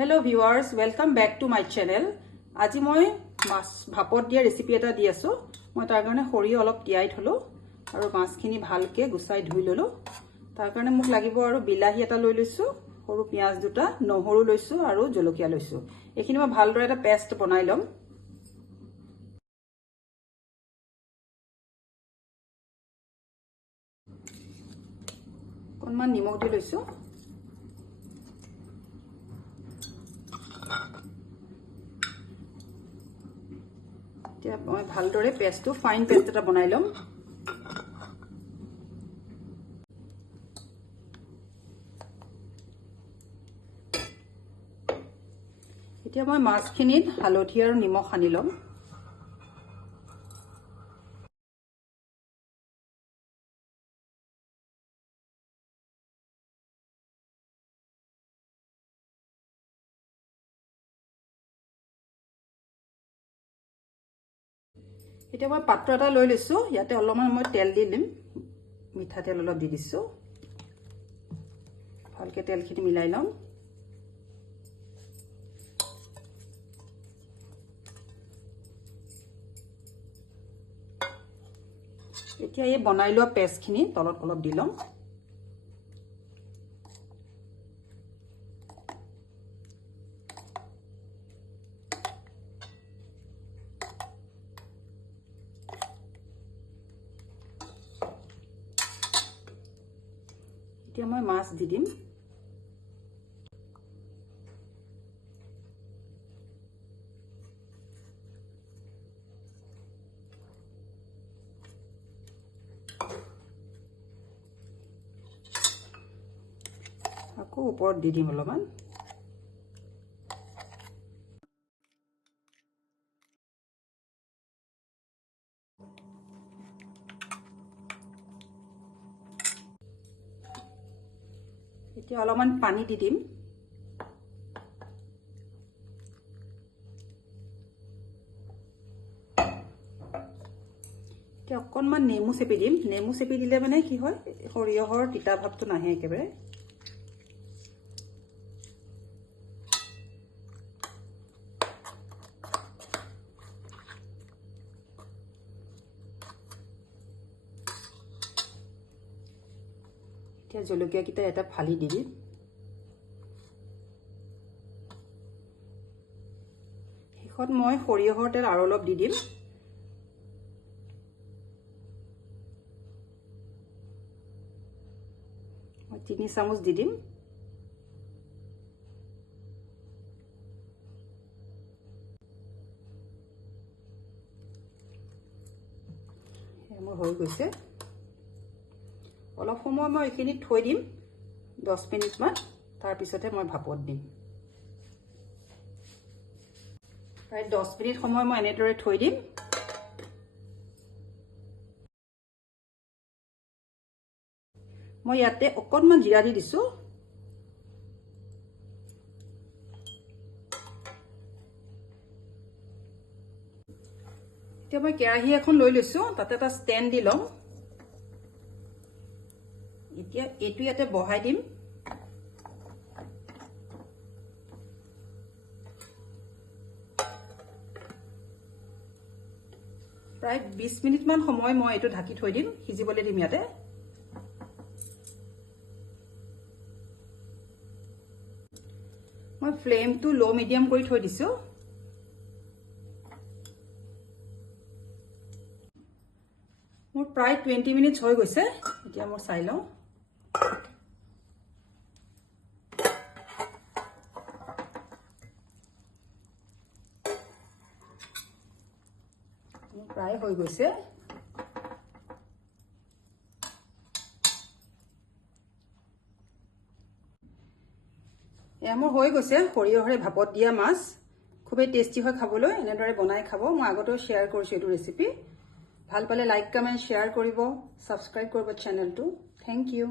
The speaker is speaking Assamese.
Hello viewers, welcome back to my channel. আজি মই মাছ ভাপত দিয়া ৰেচিপি এটা দি আছো। মই তাৰ কাৰণে খৰি অলপ তিয়াই থলো আৰু মাছখিনি ভালকে গুছাই ধুই ললো। তাৰ কাৰণে মোক লাগিব আৰু বিলাহী এটা লৈ লৈছো, সৰু পিয়াজ দুটা, নহৰু লৈছো আৰু জলকীয়া লৈছো। এইখিনি মই ভালদৰে এটা পেষ্ট বনাই লম। অকণমান নিমখ দি লৈছো। এতিয়া মই ভালদৰে পেষ্টটো ফাইন পেষ্ট এটা বনাই লম। এতিয়া মই মাছখিনিত হালধি আৰু নিমখ সানি লম। এতিয়া মই পাত্ৰ এটা লৈ লৈছো, ইয়াতে অলপমান মই তেল দি দিম। মিঠাতেল অলপ দি দিছো। ভালকে তেলখিনি মিলাই লম। এতিয়া এই বনাই লোৱা পেষ্টখিনি তলত অলপ দি লম। এতিয়া মই মাছ দি দিম। আকৌ ওপৰত দি দিম অলপমান। এতিয়া অলপমান পানী দি দিম। এতিয়া অকণমান নেমু চেপি দিম। নেমু চেপি দিলে মানে কি হয়, সৰিয়হৰ তিতা ভাৱটো নাহে একেবাৰে। এতিয়া জলকীয়াকেইটা এটা ফালি দি দিম। শেষত মই সৰিয়হৰ তেল আৰু অলপ দি দিম। মই 3 চামুচ দি দিম। মোৰ হৈ গৈছে। অলপ সময় মই এইখিনি থৈ দিম, 10 মিনিটমান। তাৰপিছতে মই ভাপত দিম। প্ৰায় 10 মিনিট সময় মই এনেদৰে থৈ দিম। মই ইয়াতে অকণমান জিৰা দি দিছো। এতিয়া মই কেৰাহী এখন লৈ লৈছো, তাতে এটা ষ্টেণ্ড দি লম। এতিয়া এইটো ইয়াতে বহাই দিম। প্ৰায় 20 মিনিটমান সময় মই এইটো ঢাকি থৈ দিম, সিজিবলৈ দিম ইয়াতে। মই ফ্লেমটো লো মিডিয়াম কৰি থৈ দিছো। মোৰ প্ৰায় 20 মিনিটছ হৈ গৈছে। এতিয়া মই চাই লওঁ। প্ৰায় হৈ গৈছে। এয়া মোৰ হৈ গৈছে সৰিয়হৰে ভাপত দিয়া মাছ। খুবেই টেষ্টি হয় খাবলৈ। এনেদৰে বনাই খাব। মই আগতেও শ্বেয়াৰ কৰিছো এইটো ৰেচিপি। ভাল পালে লাইক, কমেণ্ট, শ্বেয়াৰ কৰিব, ছাবস্ক্ৰাইব কৰিব চেনেলটো। Thank U.